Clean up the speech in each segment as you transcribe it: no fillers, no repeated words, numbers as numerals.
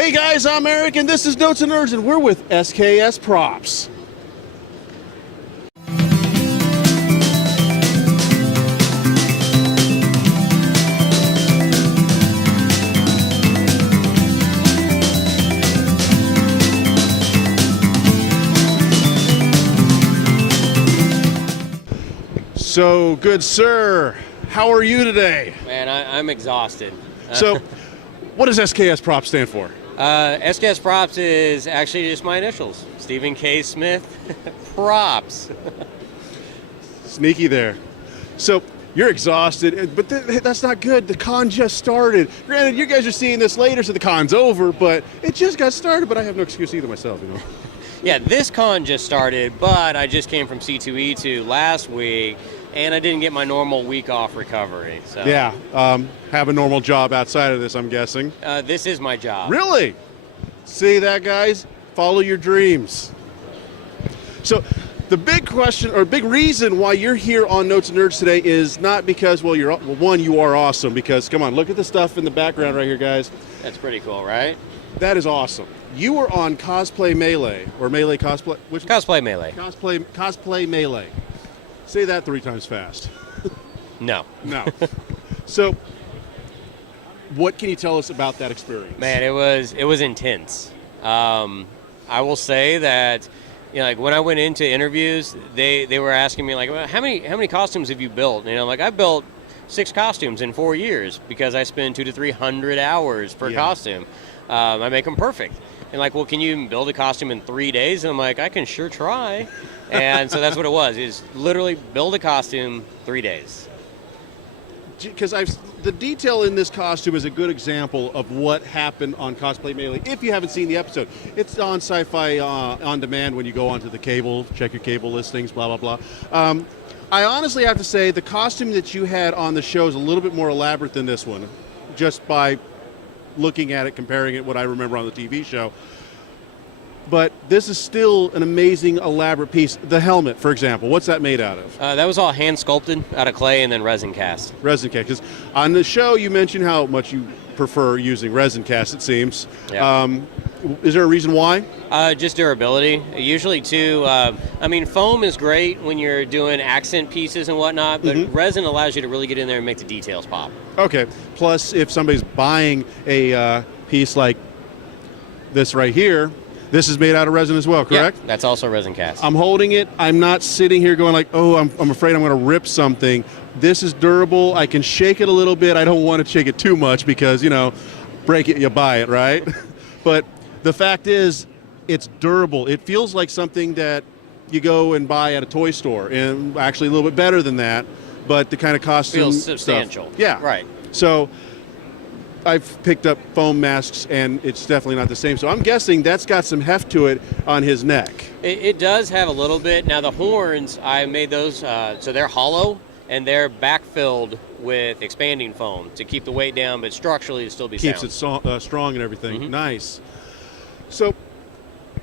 Hey guys, I'm Eric, and this is Notes and Nerds, and we're with SKS Props. So, good sir, how are you today? Man, I'm exhausted. So, what does SKS Props stand for? SKS Props is actually just my initials. Stephen K. Smith Props. Sneaky there. So, you're exhausted, but that's not good. The con just started. Granted, you guys are seeing this later, so the con's over, but it just got started, but I have no excuse either myself, you know. Yeah, this con just started, but I just came from C2E2 last week, and I didn't get my normal week off recovery. So yeah, have a normal job outside of this, I'm guessing. This is my job. Really? See that, guys? Follow your dreams. So the big question, or big reason why you're here on Notes and Nerds today is not because, well, you are awesome, because, come on, look at the stuff in the background right here, guys. That's pretty cool, right? That is awesome. You were on COSplay Melee, or Melee Cosplay? Which COSplay Melee. Cosplay Melee. Say that 3 times fast. No. No. So, what can you tell us about that experience? Man, it was intense. I will say that, like when I went into interviews, they were asking me like, how many costumes have you built? And like, I've built 6 costumes in 4 years because I spend 200 to 300 hours per costume. I make them perfect. And like, well, can you even build a costume in 3 days? And I'm like, I can sure try. And so that's what it was, is literally build a costume 3 days. Because the detail in this costume is a good example of what happened on Cosplay Melee. If you haven't seen the episode, it's on Sci-Fi On Demand when you go onto the cable, check your cable listings, blah, blah, blah. I honestly have to say the costume that you had on the show is a little bit more elaborate than this one, just by looking at it, comparing it what I remember on the TV show. But this is still an amazing, elaborate piece. The helmet, for example, what's that made out of? That was all hand sculpted out of clay and then resin cast. Resin cast. Because on the show, you mentioned how much you prefer using resin cast, it seems. Yeah. Is there a reason why? Just durability. Usually, too, foam is great when you're doing accent pieces and whatnot, but resin allows you to really get in there and make the details pop. Okay. Plus, if somebody's buying a piece like this right here, this is made out of resin as well, correct? Yeah, that's also resin cast. I'm holding it. I'm not sitting here going like, oh, I'm afraid I'm going to rip something. This is durable. I can shake it a little bit. I don't want to shake it too much because, break it, you buy it, right? But the fact is, it's durable. It feels like something that you go and buy at a toy store, and actually a little bit better than that, but the kind of costume feels substantial. Stuff. Yeah. Right. So I've picked up foam masks, and it's definitely not the same. So I'm guessing that's got some heft to it on his neck. It does have a little bit. Now, the horns, I made those, so they're hollow, and they're backfilled with expanding foam to keep the weight down, but structurally to still be Keeps sound. it strong and everything. Nice. So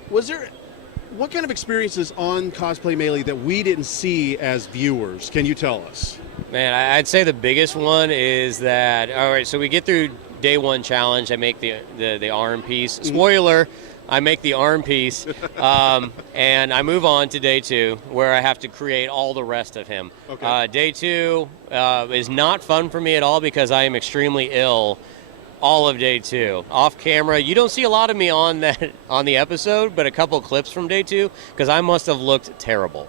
what kind of experiences on Cosplay Melee that we didn't see as viewers? Can you tell us? Man, I'd say the biggest one is that, all right, so we get through day 1 challenge. I make the arm piece. Spoiler, I make the arm piece. And I move on to day 2, where I have to create all the rest of him. Okay. Day 2 is not fun for me at all because I am extremely ill all of day 2. Off camera, you don't see a lot of me on the episode, but a couple clips from day 2, because I must have looked terrible.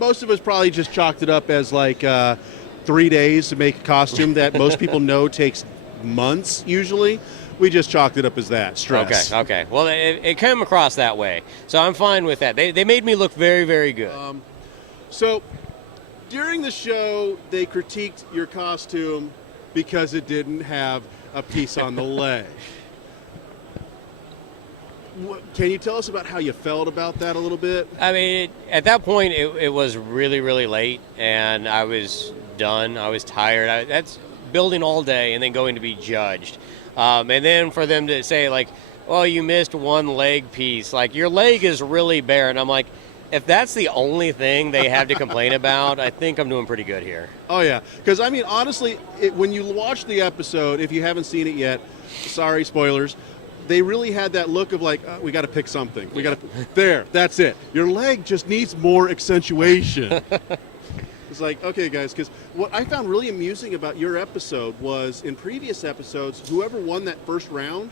Most of us probably just chalked it up as like 3 days to make a costume that most people know takes months usually. We just chalked it up as that, stress. Okay. Well, it came across that way, so I'm fine with that. They made me look very, very good. So during the show, they critiqued your costume because it didn't have a piece on the leg. Can you tell us about how you felt about that a little bit? I mean, at that point, it was really, really late, and I was done. I was tired. That's building all day and then going to be judged. And then for them to say, like, oh, you missed one leg piece. Like, your leg is really bare. And I'm like, if that's the only thing they have to complain about, I think I'm doing pretty good here. Oh, yeah. Because, I mean, honestly, when you watch the episode, if you haven't seen it yet, sorry, spoilers. They really had that look of like, we got to pick something. We got to, there, that's it. Your leg just needs more accentuation. It's like, okay, guys, because what I found really amusing about your episode was in previous episodes, whoever won that first round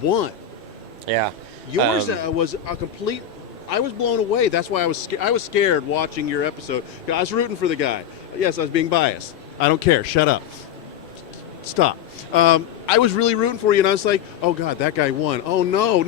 won. Yeah. Yours was a complete. I was blown away. That's why I was scared watching your episode. I was rooting for the guy. Yes, I was being biased. I don't care. Shut up. Stop. I was really rooting for you, and I was like, oh, God, that guy won. Oh, no.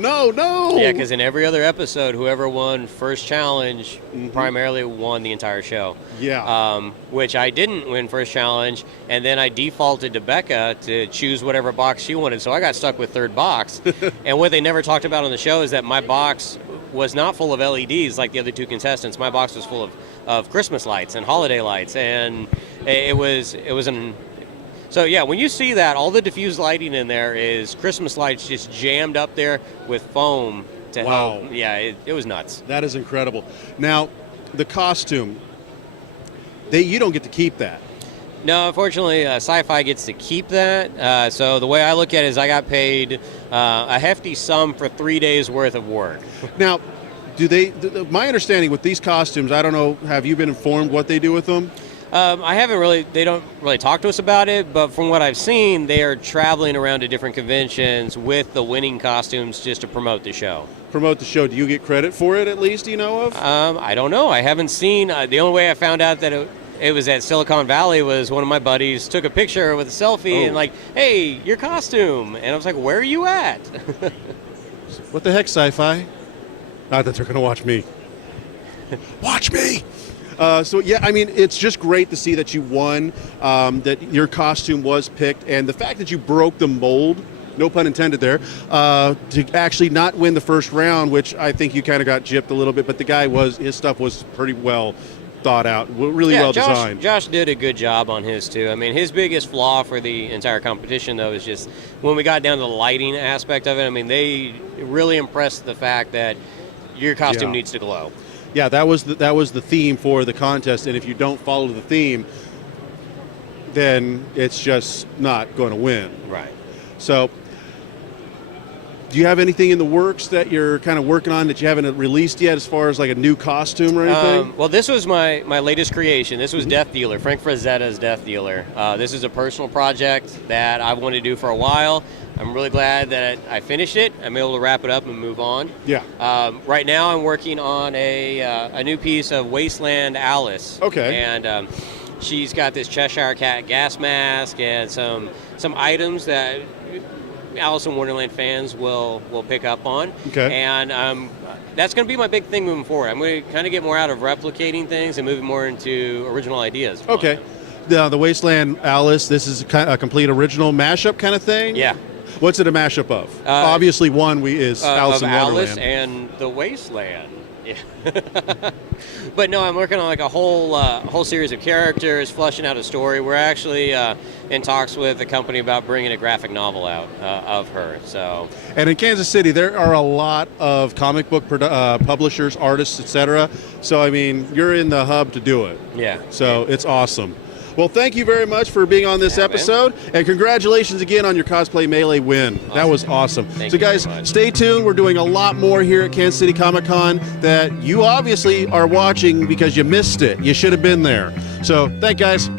Yeah, because in every other episode, whoever won first challenge primarily won the entire show. Yeah. Which I didn't win first challenge, and then I defaulted to Becca to choose whatever box she wanted, so I got stuck with third box. And what they never talked about on the show is that my box was not full of LEDs like the other two contestants. My box was full of Christmas lights and holiday lights, and it was an... So yeah, when you see that, all the diffused lighting in there is Christmas lights just jammed up there with foam to help. Yeah, it was nuts. That is incredible. Now, the costume, you don't get to keep that. No, unfortunately, Sci-Fi gets to keep that. So the way I look at it is I got paid a hefty sum for 3 days worth of work. Now, my understanding with these costumes, I don't know, have you been informed what they do with them? I haven't really, they don't really talk to us about it, but from what I've seen, they are traveling around to different conventions with the winning costumes just to promote the show. Promote the show. Do you get credit for it, at least, do you know of? I don't know. I haven't seen, the only way I found out that it was at Silicon Valley was one of my buddies took a picture with a selfie and like, hey, your costume. And I was like, where are you at? What the heck, Sci-Fi? Not that they're going to watch me. Watch me! So yeah, I mean, it's just great to see that you won, that your costume was picked, and the fact that you broke the mold, no pun intended there, to actually not win the first round, which I think you kind of got gypped a little bit, but the guy his stuff was pretty well thought out, really well designed. Josh did a good job on his too. I mean, his biggest flaw for the entire competition though is just when we got down to the lighting aspect of it. I mean, they really impressed the fact that your costume needs to glow. Yeah, that was the theme for the contest, and if you don't follow the theme, then it's just not going to win. Right. So, do you have anything in the works that you're kind of working on that you haven't released yet, as far as like a new costume or anything? Well, this was my latest creation. This was Death Dealer, Frank Frazetta's Death Dealer. This is a personal project that I've wanted to do for a while. I'm really glad that I finished it. I'm able to wrap it up and move on. Yeah. Right now I'm working on a new piece of Wasteland Alice. Okay. And she's got this Cheshire Cat gas mask and some items that Alice in Wonderland fans will pick up on. Okay. And that's going to be my big thing moving forward. I'm going to kind of get more out of replicating things and moving more into original ideas. Okay. The Wasteland Alice, this is a complete original mashup kind of thing? Yeah. What's it a mashup of? Obviously, one is Alice in Wonderland. Alice and the Wasteland. Yeah. But no, I'm working on like a whole series of characters, fleshing out a story. We're actually in talks with the company about bringing a graphic novel out of her. So. And in Kansas City, there are a lot of comic book publishers, artists, etc. So I mean, you're in the hub to do it. Yeah. So it's awesome. Well, thank you very much for being on this episode, and congratulations again on your Cosplay Melee win. Awesome. That was awesome. Thank so, guys, stay tuned. We're doing a lot more here at Kansas City Comic Con that you obviously are watching because you missed it. You should have been there. So, thank you, guys.